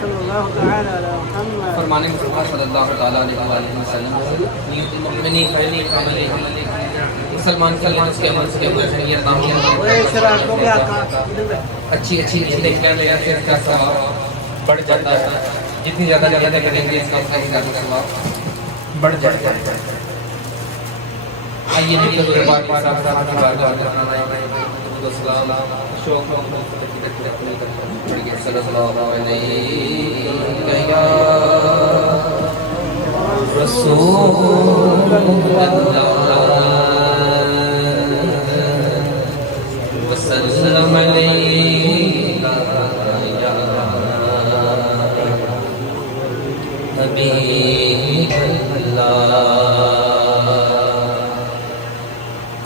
صلی اللہ تعالی علی محمد فرمانے مصطفیٰ صلی اللہ تعالیٰ علیہ وسلم نیت المؤمنی خیر عمل مسلمان کے عمل کے عمل نیت اچھی نیتیں کرنے سے اس کا ثواب بڑھ جاتا ہے. جتنی زیادہ نیتیں کریں گے اس کا ثواب بڑھ جاتا ہے. آئیے نکل کے بعد صاحب کی بارگاہ میں السلام شوق صلی اللہ علیہ یا رسول اللہ وسلم علیہ یا حبیب اللہ.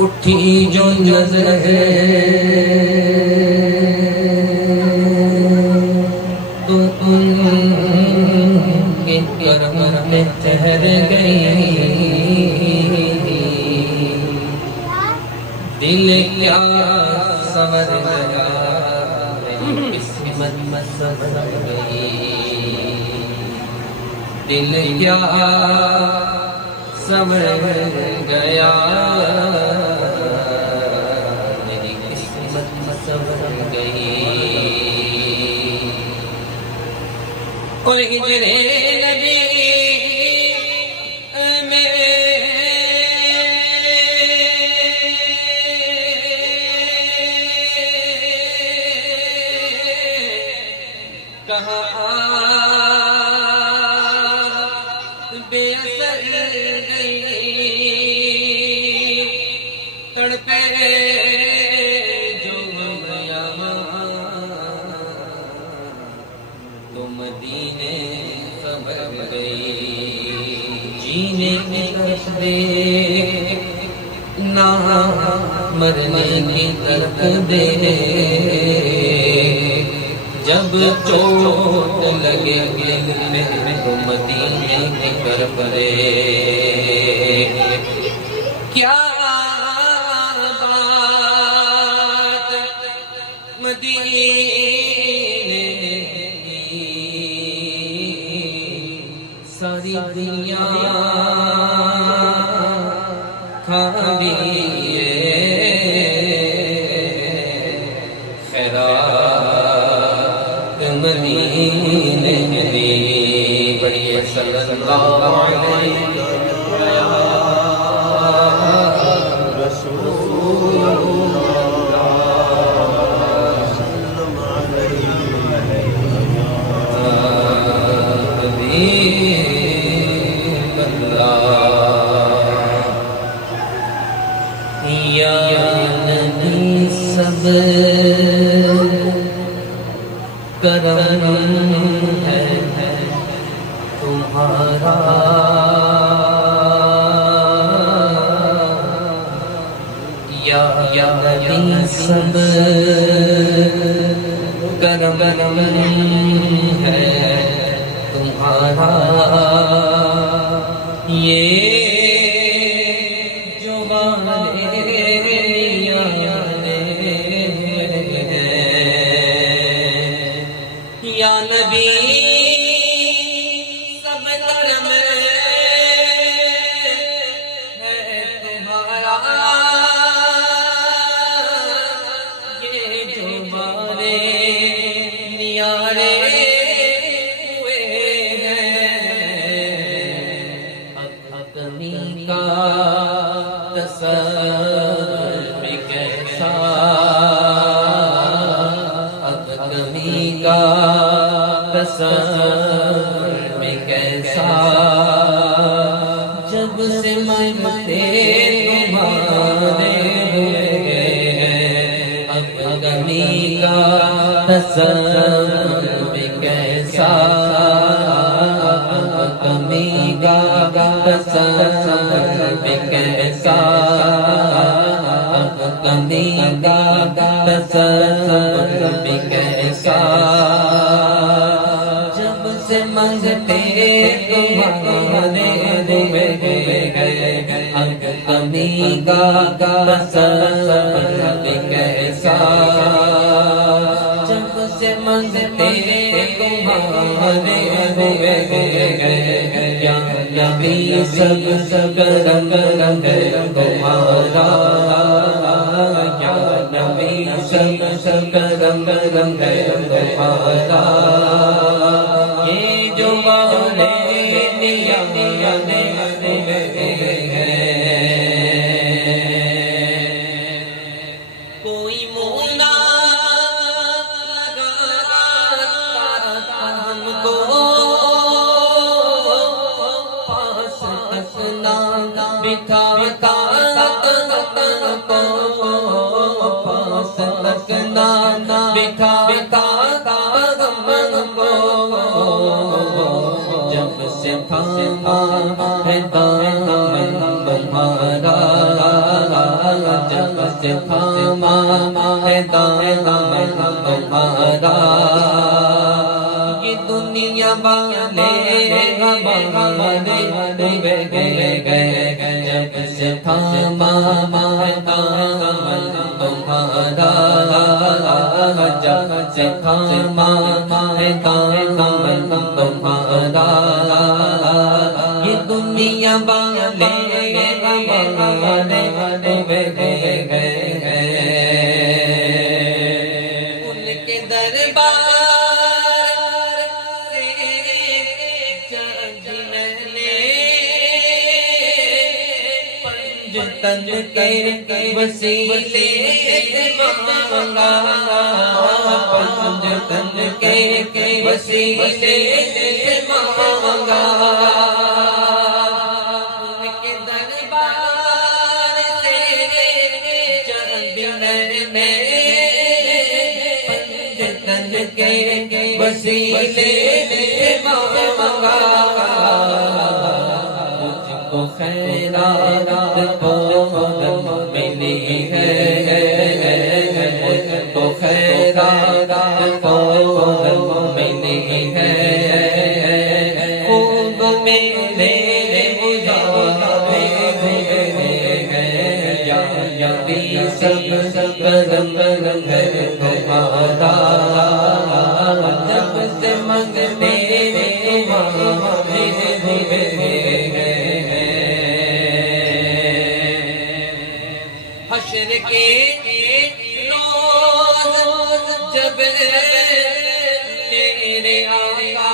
اٹھی جو نظر ہے تو ان کے کرم میں ٹھہر گئی. دل کیا سمجھ گیا قسمت مسجد گئی. دل کیا سمجھ گیا میری قسمت مسجد گئی. اور ہجرے نبی کہاں بے اثر گئی. تڑپے جو یہاں تو مدینے خبر گئی. جینے کی طرف دے نہ مرنے کی طرف دے. جب چوٹ لگے دل میں تو مدینے کی طرف دے. کیا بات مدینے کی ساری دنیا کھا لیے. خیرات مدینے دی بڑی صلی اللہ علیہ سب کرم ہے تمہارا. یا نبی سب کرم ہے تمہارا. یہ جو یا نبی سب کرم ہے تمہارا. یہ جو بارے نیارے ہوئے ہیں اپنی کا تصور بھی کیسا. اپنی کا تصور میں کیسا. جب سے منتے تمہارے ہوئے ہیں اب غمی کا تصور میں کیسا. اب غمی کا تصور میں کیسا. اب غمی کا تصور میں کیسا. سے منگتے تمہارے ہوئے گئے اب کمی کا تصور کیسا. جب سے منگتے تمہارے دیوانے ہوئے گئے یا نبی سب رنگ رنگ تمہارا یا نبی سب رنگ رنگ تمہارا یہ جو والے دیا کوئی مولا ہم کو پاس اپنا بٹھاتا پاس اپنا بٹھاتا جب سے تھاما ہے دامن تمہارا جب سے تھاما ہے دامن تمہارا یہ دنیا والے ہمارے ڈوبے گئے جب سے تھاما ہے دامن تمہارا جب سے تھاما ہے دامن تمہارا یہ دنیا والے ہمارے ڈوبے گئے ان کے دربار تن کے وسیلے مانگا پنج تن کے وسیلے مانگا ان کے دربار سے چند میں پنج تن کے وسیلے مانگا مجھ کو خیرات ملی ہے مجھ کو خیرات ملی ہے خوب میرے یا بھی سب رنگ رنگ تمہارا جب سے منگتے حشر کے روز جب میرے آقا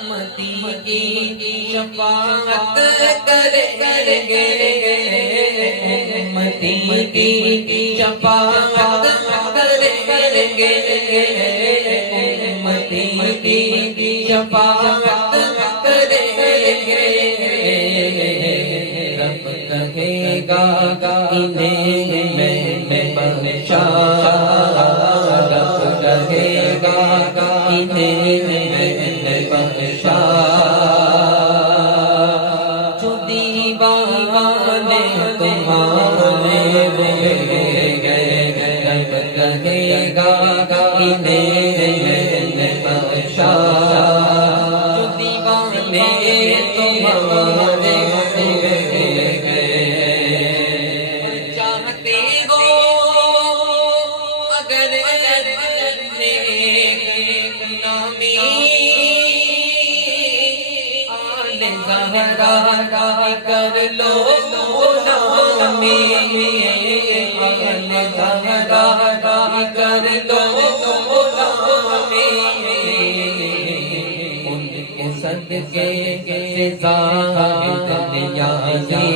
امتی کی شفاعت کریں گے امتی کی شفاعت کریں گے امتی کی شفاعت کریں گے کہے گا انہیں میں بخشا رب کہے گا انہیں میں بخشا جو دیوانے تمہارے گئے رب کہے گا انہیں میں بخشا جو دیوانے تمہارے کر لو نامی کر لو نامی ان کے صدقے سے زاہد نیازی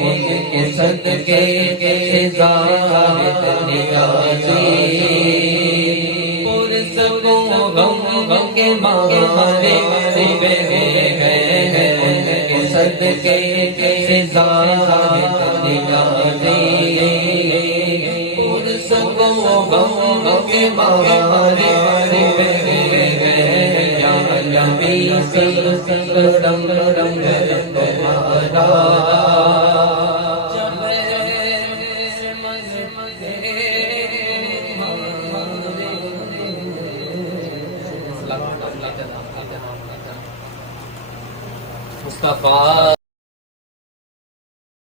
ان کے صدقے سے زاہد نیازی پرسکوں غم کے مارے صدقے سے زاہد نیازی پرسکوں غم کے مارے یا نبی سب رنگ رنگ تمہارا مصطفیٰ